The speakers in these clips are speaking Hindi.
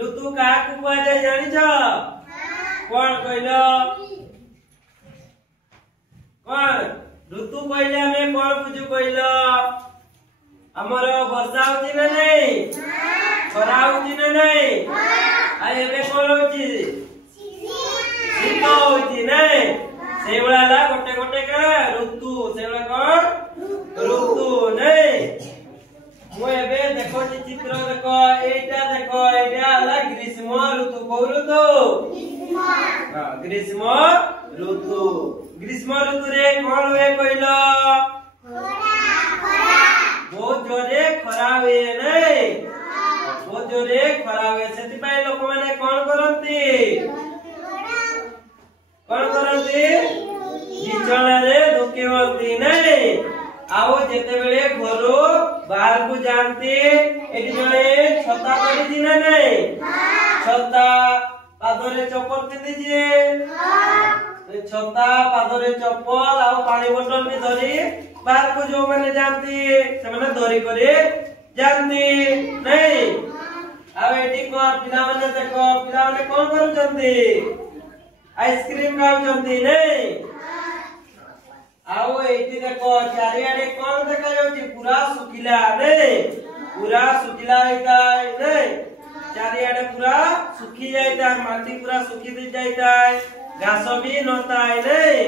ऋतु क्या कुआए जानिछ कौन कहल कौन ऋतु कहले हमें कौन बुझु कहल हमर वर्षा होची ना नहीं खरा होची ना नहीं आ एबे कोन होची शीत होची नहीं सेवळा ला गोटे गोटे का ऋतु सेवळा कोन ऋतु नहीं मु एबे देखो चित्र देखो एटा आला ग्रीष्म ऋतु को ऋतु ग्रीष्म ऋतु रे कोन हुए कहलो बहुत जोरे खरा हुए नहीं बहुत जोरे खरा हुए सेति पाई लोक माने कोन करंती बिछଣା रे दुखेवंती नहीं आओ जेते बेले घरो बाहर को जानती एटी जणे छता पड़ी ना नहीं छता पादरे चप्पल पिंदी जे छता पादरे चप्पल आ पानी बोतल भी धरी बाहर को जो माने जानती से माने धरी करे जानती नहीं आ एटी को पिला माने देखो पिला माने कोन करू जंती आइसक्रीम खाऊ जंती नहीं आओ एटी देखो चारियाडे कोन देखा जाउची पूरा सुखिला नहीं पूरा सुखिला होता है नहीं चारियाडे पूरा सुखी जाता है माटी पूरा सुखी दी जाता है घास भी नता है नहीं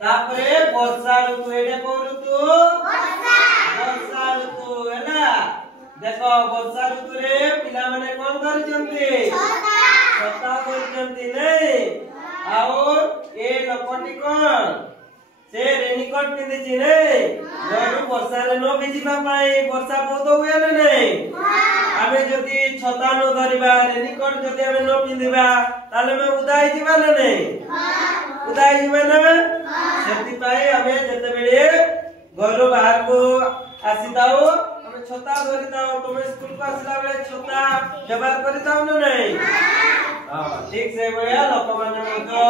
तापरे वर्षा ऋतु एडे को ऋतु वर्षा ऋतु हैला देखो वर्षा ऋतु रे पिला माने कोन करचंती छता करचंती नहीं आओ ए लोकटी कोन से रेनकोट पिंदी छी नहीं घर वर्षा रे न भिजिबा पाई वर्षा बहुत हुए ना नहीं आमे जदी छता न धरिबा रेनकोट जदी आमे न पिंदिबा ताले में उदाई जिबा ना नहीं उदाई जिबा ना सेति पाई आमे जते बेले घर बाहर को आसीताओ आमे छता धरिताओ तुमे स्कूल को आसीला बेले छता व्यवहार करिताओ ना नहीं हां ठीक से बया लोक माने मतो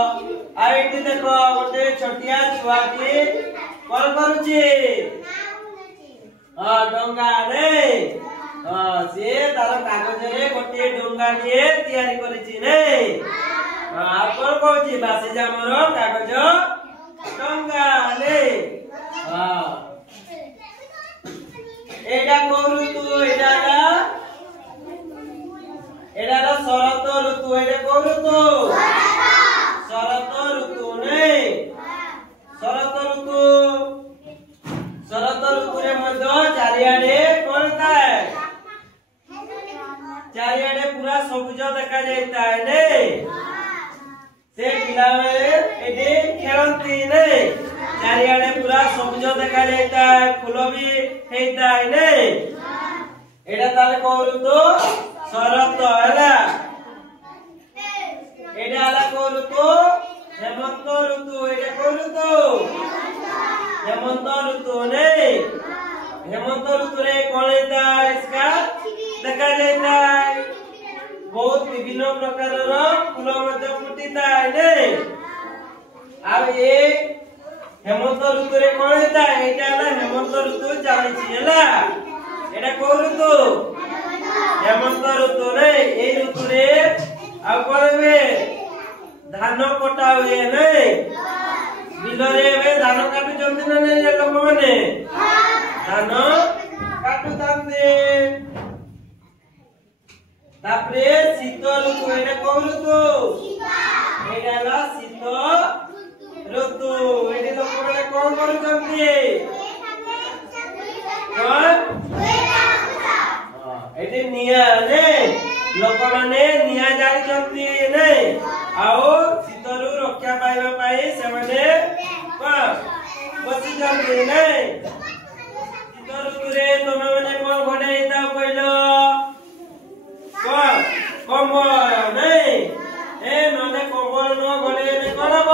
आईटी देखो गोटे छोटिया छुआटी कोन करूची हां डोंगा रे हां से तार कागज रे गोटे डोंगा टे तयारी करिची नहीं हां कोन कहूची बासी जामर कागज डोंगा रे हां एटा को ऋतु एटा शरत ऋतु एटा को ऋतु शरत ऋतु नहीं शरत ऋतु रे मध्य चारियाडे कोन थाए चारियाडे पूरा सबुज देखा जाता है नहीं से पिला एडे खेलंती नहीं चारियाडे पूरा सबुज देखा जाता है फूल भी हेता है नहीं एडा ताले को ऋतु शरत हैला एडा आला को ऋतु हेमंत ऋतु एडा को ऋतु हेमंत ऋतु नहीं हेमंत ऋतु रे कोन हेता इसका देखा जाता है बहुत विभिन्न प्रकार रो फूल मध्य फुटिता है नहीं आ ए हेमंत ऋतु रे कोन हेता एटा ना हेमंत ऋतु जानि छी हैला एटा को ऋतु हेमंत ऋतु नहीं ए ऋतु रे आ कोनबे धान कटा हुए नहीं बिल रे धान काटु जंती ना नहीं लोक माने धान काटु तांते तापरे शीत ऋतु एटा को ऋतु एटा ला शीत ऋतु एटी लोक माने कोन करू जंती कोन एटी निया ने लोक माने निया जाई जंती नहीं आओ शीतरु रक्षा पाइबा पाई से माने बसी जंती नहीं शीत ऋतु रे तमे माने कोन घडे हिता कहलो कोन कंबल नहीं ए माने कंबल न घडे ने करब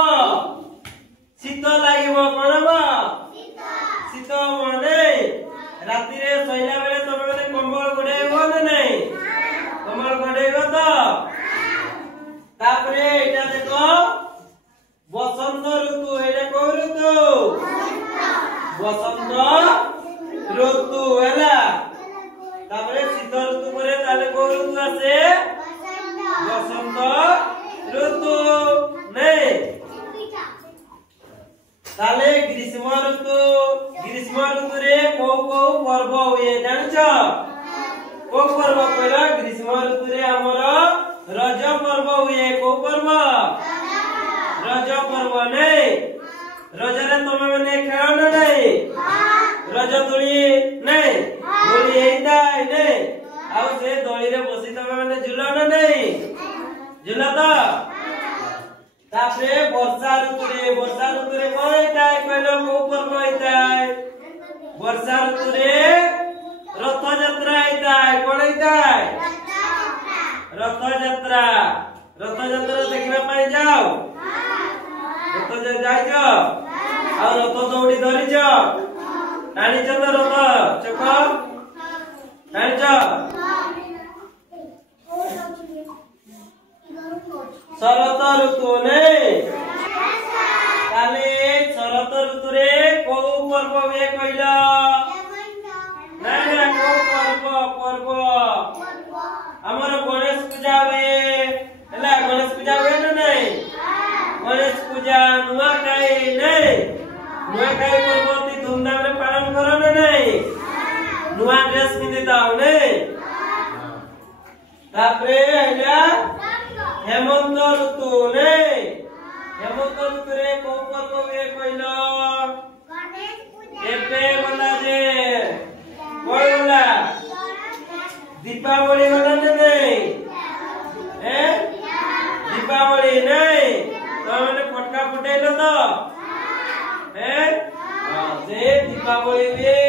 शीत लागिबो कोनब शीत माने राती रे सोइला बेले तमे माने कंबल घडेबो ना नहीं कंबल घडेबो तो तापरे एटा देखो बसंत ऋतु एटा को ऋतु बसंत ऋतु हैला तापरे शीत ऋतु परे ताले को ऋतु आसे बसंत ऋतु नहीं ताले ग्रीष्म ऋतु रे को पर्व हुए जानछ को पर्व कहला ग्रीष्म ऋतु रे हमर रज पर्व हुए को पर्व रज पर्व नहीं रज रे तमे माने खेल न नहीं रज दोली नहीं दोली हेइताय नहीं आउ से दोली रे बसी तमे माने झुला न नहीं झुला तो तापरे वर्षा ऋतु रे कोन हेइताय कहलो को पर्व हेइताय वर्षा ऋतु रे रथ यात्रा हेइताय कोन हेइताय रथ यात्रा देखिबा पई जाओ रथ जाइछ आ रथ दौड़ी धरिछ टाणीच तो रथ चक टाणीच शरत ऋतु नहीं ताले शरत ऋतु रे को पर्व हुए कहला नहीं को पर्व हमर गणेश पूजा हुए हला गणेश पूजा हुए न नहीं गणेश पूजा नुआखाई नहीं नुआखाई पर्व अति धूमधाम रे पालन करो न नहीं नुआ ड्रेस पिंदी दाओ नहीं तापरे हला हेमंत ऋतु नहीं हेमंत ऋतु रे को पर्व हुए कहलो गणेश पूजा एपे बोला जे कोई बोला दीपावली वाला नहीं दीपावली नहीं तो मैंने फटका फुटेलो तो से दीपावली में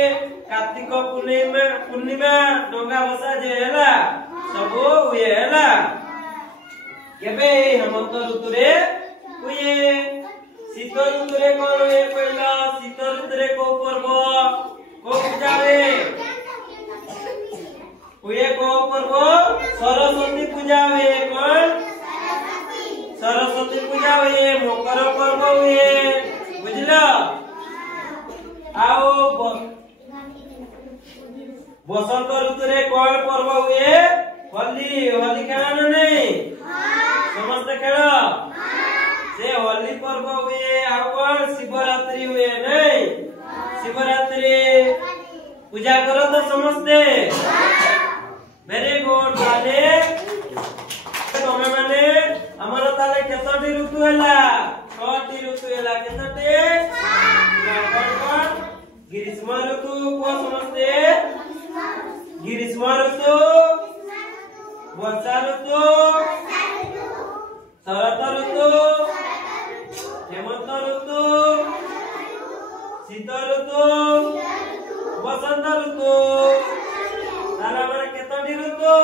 कार्तिक पूर्णिमा डोंगा बसा जे हैला सब हुए हैला केबे हेमंत ऋतु रे हुए शीत ऋतु रे कोन हुए कहला शीत ऋतु रे को पर्व को पूजा हुए को पर्व सरस्वती पूजा हुए कौन सरस्वती पूजा हुए मकर पर्व हुए बुझलो आओ बसंत ऋतु रे कौन पर्व हुए होली खेलन नहीं समस्त खेल से होली पर्व हुए आओ कौन शिवरात्रि हुए नहीं शिवरात्रि पूजा करो तो समस्ते वेरी गुड ताले तमे माने हमर ताले केतोटी ऋतु हैला 6टी ऋतु हैला केतोटी कोन ग्रीष्म ऋतु को समझते ग्रीष्म ऋतु वर्षा ऋतु शरत ऋतु हेमंत ऋतु शीत ऋतु बसंत ऋतु ताला माने केतोटी ऋतु